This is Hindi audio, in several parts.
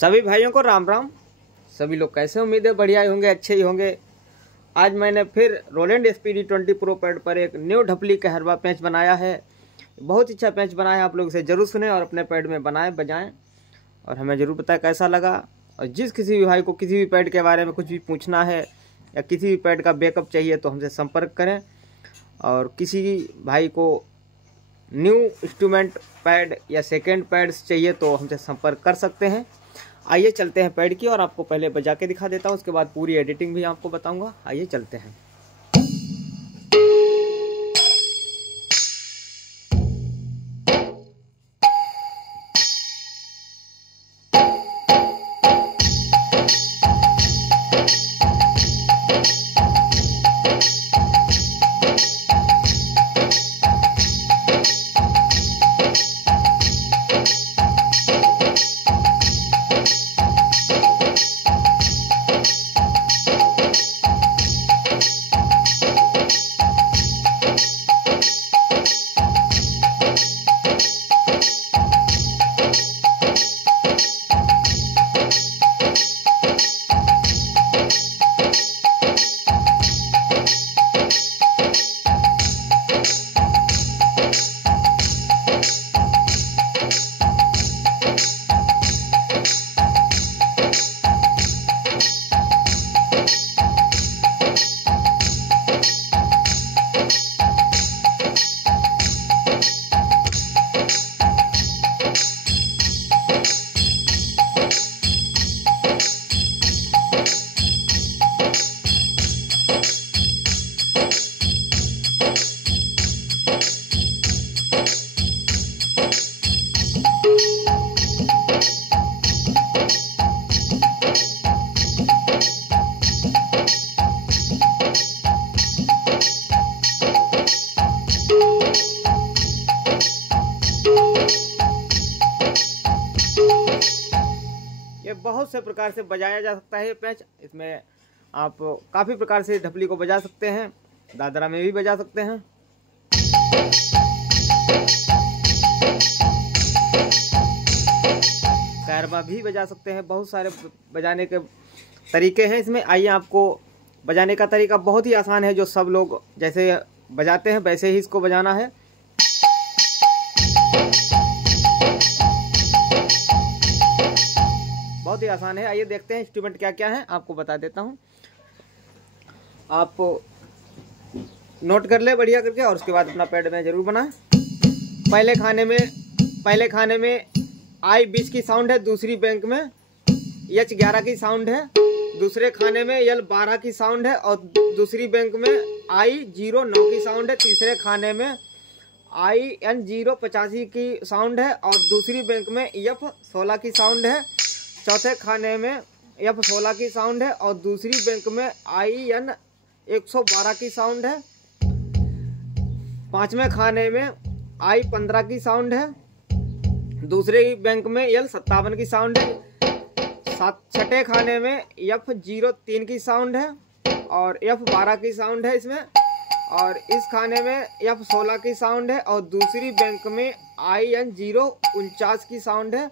सभी भाइयों को राम राम। सभी लोग कैसे, उम्मीद है बढ़िया ही होंगे, अच्छे ही होंगे। आज मैंने फिर रोलैंड स्पीडी 20 प्रो पैड पर एक न्यू ढपली कहरवा पैंच बनाया है। बहुत अच्छा पैंच बनाया है, आप लोग इसे जरूर सुने और अपने पैड में बनाएं बजाएं और हमें ज़रूर बताएं कैसा लगा। और जिस किसी भी भाई को किसी भी पैड के बारे में कुछ भी पूछना है या किसी भी पैड का बैकअप चाहिए तो हमसे संपर्क करें। और किसी भाई को न्यू इंस्ट्रूमेंट पैड या सेकेंड पैड्स चाहिए तो हमसे संपर्क कर सकते हैं। आइए चलते हैं पैड की और आपको पहले बजा के दिखा देता हूँ, उसके बाद पूरी एडिटिंग भी आपको बताऊंगा। आइए चलते हैं। बहुत से प्रकार से बजाया जा सकता है ये पैंच। इसमें आप काफ़ी प्रकार से ढपली को बजा सकते हैं, दादरा में भी बजा सकते हैं। कहरवा भी बजा सकते हैं। बहुत सारे बजाने के तरीके हैं इसमें। आइए, आपको बजाने का तरीका बहुत ही आसान है, जो सब लोग जैसे बजाते हैं वैसे ही इसको बजाना है। बहुत ही आसान है। आइए देखते हैं इंस्ट्रूमेंट क्या क्या है, आपको बता देता हूँ। आप नोट कर ले बढ़िया करके और उसके बाद अपना पैड में जरूर बनाएं। पहले खाने में I20 की साउंड है, दूसरी बैंक में H11 की साउंड है, दूसरे खाने में L12 की साउंड है और दूसरी बैंक में I09 की साउंड है, तीसरे खाने में IN085 की साउंड है और दूसरी बैंक में F16 की साउंड है, चौथे खाने में F16 की साउंड है और दूसरी बैंक में IN112 की साउंड है, पांचवें खाने में I15 की साउंड है, दूसरे बैंक में L57 की साउंड है, छठे खाने में F03 की साउंड है और F12 की साउंड है इसमें, और इस खाने में F16 की साउंड है और दूसरी बैंक में IN049 की साउंड है,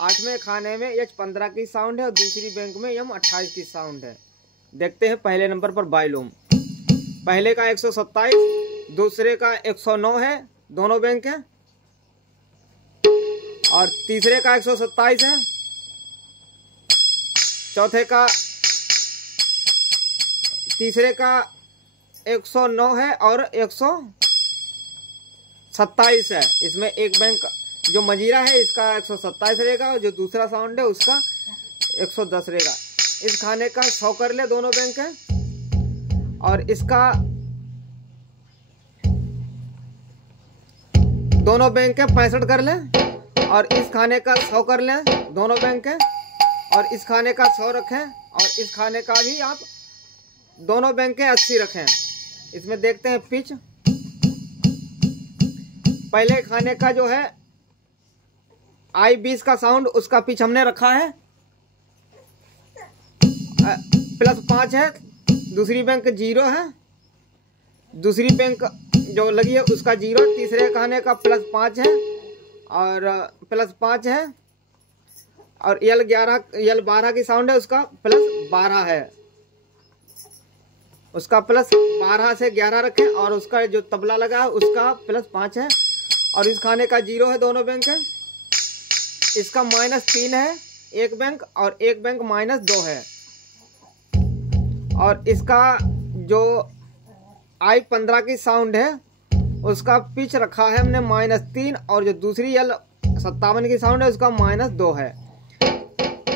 आठवें खाने में H15 की साउंड है और दूसरी बैंक में M28 की साउंड है। देखते हैं पहले नंबर पर वायोलिन। पहले का 127, दूसरे का 109 है, दोनों बैंक हैं, और तीसरे का 127 है, तीसरे का 109 है और 127 है। इसमें एक बैंक जो मजीरा है इसका 127 रहेगा और जो दूसरा साउंड है उसका 110 रहेगा। इस खाने का 100 कर ले, दोनों बैंक है, और इसका दोनों बैंक है 65 कर ले, और इस खाने का 100 कर ले, दोनों बैंक है, और इस खाने का 100 रखें और इस खाने का भी आप दोनों बैंक के 80 रखें। इसमें देखते हैं पिच। पहले खाने का जो है I20 का साउंड, उसका पिच हमने रखा है +5 है, दूसरी बैंक 0 है, दूसरी बैंक जो लगी है उसका 0, तीसरे खाने का +5 है और +5 है, और L12 की साउंड है, उसका +12 है, उसका +12 से 11 रखें। और उसका जो तबला लगा है उसका +5 है। और इस खाने का 0 है, दोनों बैंक है। इसका -3 है एक बैंक, और एक बैंक -2 है। और इसका जो I15 की साउंड है उसका पिच रखा है हमने -3, और जो दूसरी L57 की साउंड है उसका -2 है।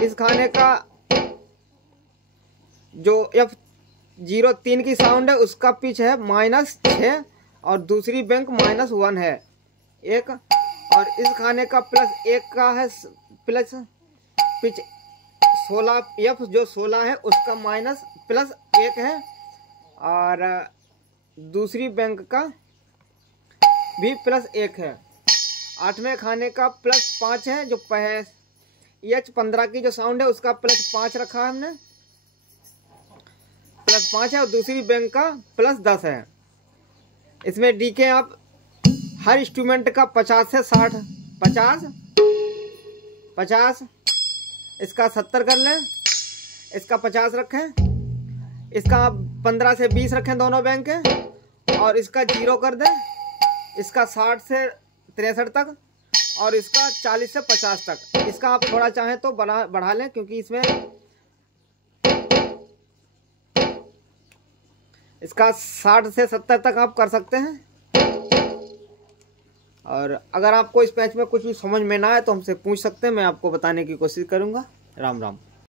इस खाने का जो F03 की साउंड है उसका पिच है -6, और दूसरी बैंक -1 है एक। और इस खाने का +1 का है पिच 16, F जो 16 है उसका +1 है। और दूसरी बैंक का भी +1 है। 8वें खाने का +5 है, जो H15 की जो साउंड है उसका +5 रखा है हमने, +5 है। और दूसरी बैंक का +10 है। इसमें डीके आप हर इंस्ट्रूमेंट का 50 से 60, 50, इसका 70 कर लें, इसका 50 रखें, इसका 15 से 20 रखें दोनों बैंक के, और इसका 0 कर दें, इसका 60 से 63 तक, और इसका 40 से 50 तक। इसका आप थोड़ा चाहें तो बढ़ा लें, क्योंकि इसमें इसका 60 से 70 तक आप कर सकते हैं। और अगर आपको इस पैच में कुछ भी समझ में ना आए तो हमसे पूछ सकते हैं, मैं आपको बताने की कोशिश करूंगा। राम राम।